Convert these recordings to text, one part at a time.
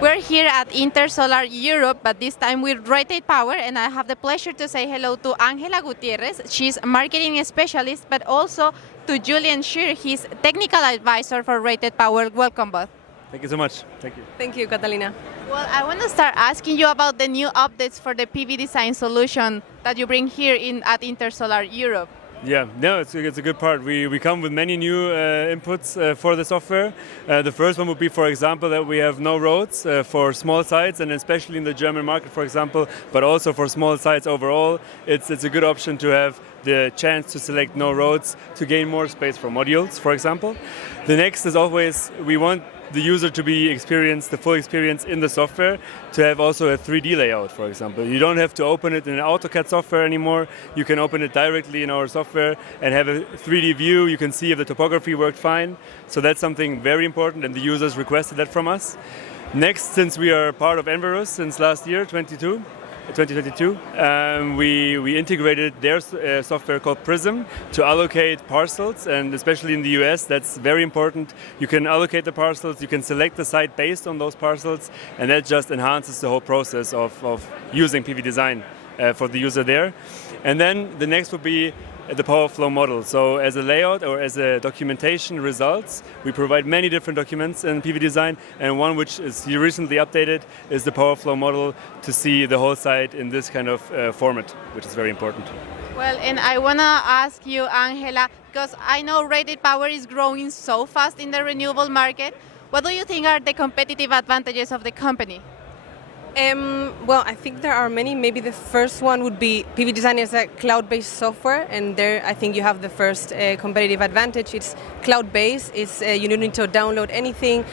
We're here at Intersolar Europe, but this time with RatedPower, and I have the pleasure to say hello to Ángela Gutiérrez. She's marketing specialist, but also to Julian Scheer. He's technical advisor for RatedPower. Welcome both. Thank you so much. Thank you. Thank you, Catalina. Well, I want to start asking you about the new updates for the PV design solution that you bring here at Intersolar Europe. Yeah, no, it's a good part. We come with many new inputs for the software. The first one would be, for example, that we have no roads for small sites, and especially in the German market, for example, but also for small sites overall. It's a good option to have the chance to select no roads to gain more space for modules, for example. The next is always we want the user to be experienced, the full experience in the software, to have also a 3D layout, for example. You don't have to open it in an AutoCAD software anymore. You can open it directly in our software and have a 3D view. You can see if the topography worked fine. So that's something very important, and the users requested that from us. Next, since we are part of Enverus since last year, 2022, we integrated their software called Prism to allocate parcels, and especially in the US, that's very important. You can allocate the parcels, you can select the site based on those parcels, and that just enhances the whole process of using PV design for the user there. And then the next would be the Power Flow model. So as a layout or as a documentation results, we provide many different documents in PV design, and one which is recently updated is the Power Flow model to see the whole site in this kind of format, which is very important. Well, and I want to ask you, Ángela, because I know RatedPower is growing so fast in the renewable market. What do you think are the competitive advantages of the company? Well, I think there are many. Maybe the first one would be PV Design is a cloud-based software, and there I think you have the first competitive advantage. It's cloud-based. You don't need to download anything.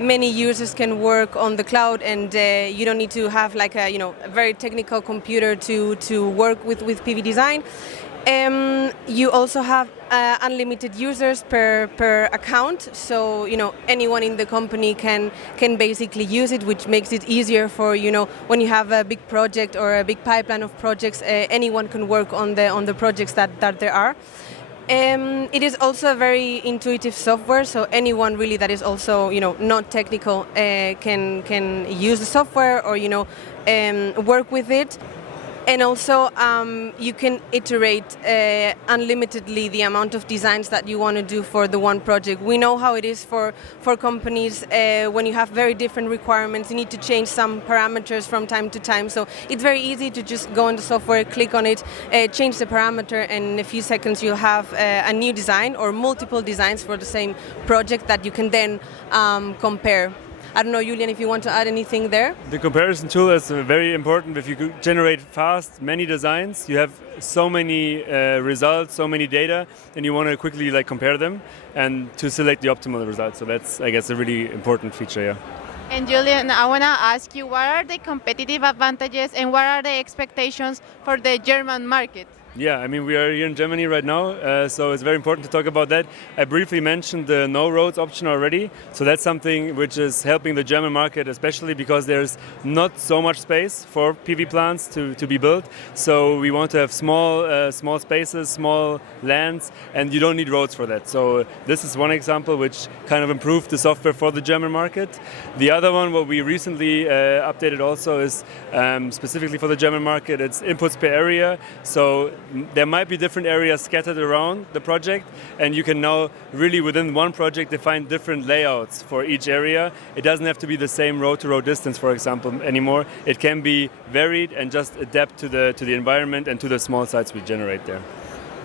Many users can work on the cloud, and you don't need to have like a very technical computer to work with PV Design. You also have unlimited users per account, so anyone in the company can basically use it, which makes it easier for when you have a big project or a big pipeline of projects. Anyone can work on the projects that there are. It is also a very intuitive software, so anyone really that is also not technical can use the software or work with it. And also, you can iterate unlimitedly the amount of designs that you want to do for the one project. We know how it is for companies when you have very different requirements. You need to change some parameters from time to time. So it's very easy to just go on the software, click on it, change the parameter, and in a few seconds you have a new design or multiple designs for the same project that you can then compare. I don't know, Julian, if you want to add anything there? The comparison tool is very important. If you could generate fast many designs, you have so many results, so many data, and you want to quickly compare them and to select the optimal result. So that's, I guess, a really important feature, yeah. And Julian, I want to ask you, what are the competitive advantages and what are the expectations for the German market? Yeah, I mean, we are here in Germany right now, so it's very important to talk about that. I briefly mentioned the no roads option already, so that's something which is helping the German market, especially because there's not so much space for PV plants to be built. So we want to have small spaces, small lands, and you don't need roads for that. So this is one example which kind of improved the software for the German market. The other one, what we recently updated also is specifically for the German market, it's inputs per area. So there might be different areas scattered around the project, and you can now really within one project define different layouts for each area. It doesn't have to be the same road-to-road distance, for example, anymore. It can be varied and just adapt to the environment and to the small sites we generate there.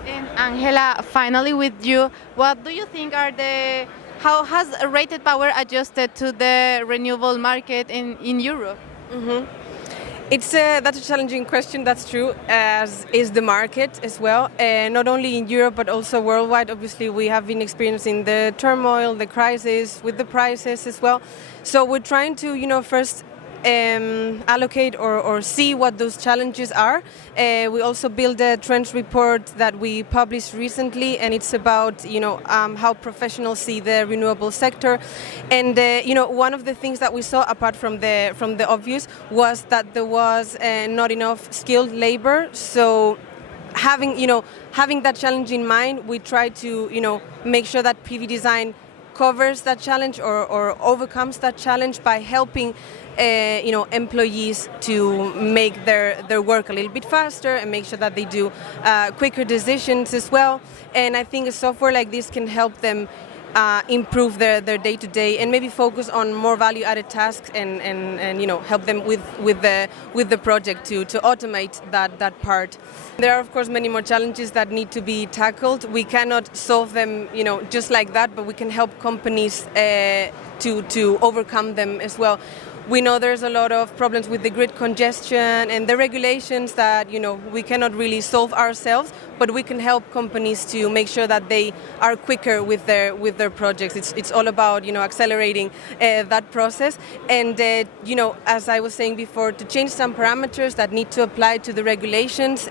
And Ángela, finally with you, what do you think how has RatedPower adjusted to the renewable market in Europe? Mm-hmm. That's a challenging question, that's true, as is the market as well. Not only in Europe, but also worldwide. Obviously, we have been experiencing the turmoil, the crisis with the prices as well. So we're trying to, first allocate or see what those challenges are. We also built a trends report that we published recently, and it's about how professionals see the renewable sector. And one of the things that we saw, apart from the obvious, was that there was not enough skilled labor. So having that challenge in mind, we try to make sure that PV design covers that challenge or overcomes that challenge by helping employees to make their work a little bit faster and make sure that they do quicker decisions as well. And I think a software like this can help them improve their day-to-day and maybe focus on more value-added tasks and help them with the project to automate that part. There are of course many more challenges that need to be tackled. We cannot solve them just like that, but we can help companies to overcome them as well. We know there's a lot of problems with the grid congestion and the regulations that we cannot really solve ourselves, but we can help companies to make sure that they are quicker with their projects. It's all about accelerating that process, and as I was saying before, to change some parameters that need to apply to the regulations.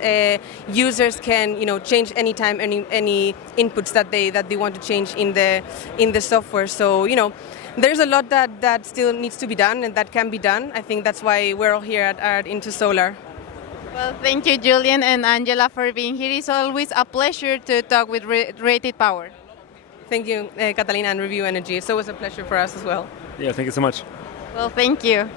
Users can change anytime any inputs that they want to change in the software. So there's a lot that still needs to be done and that can be done. I think that's why we're all here at Intersolar. Well, thank you, Julian and Angela, for being here. It's always a pleasure to talk with Rated Power. Thank you, Catalina and Review Energy. It's always a pleasure for us as well. Yeah, thank you so much. Well, thank you.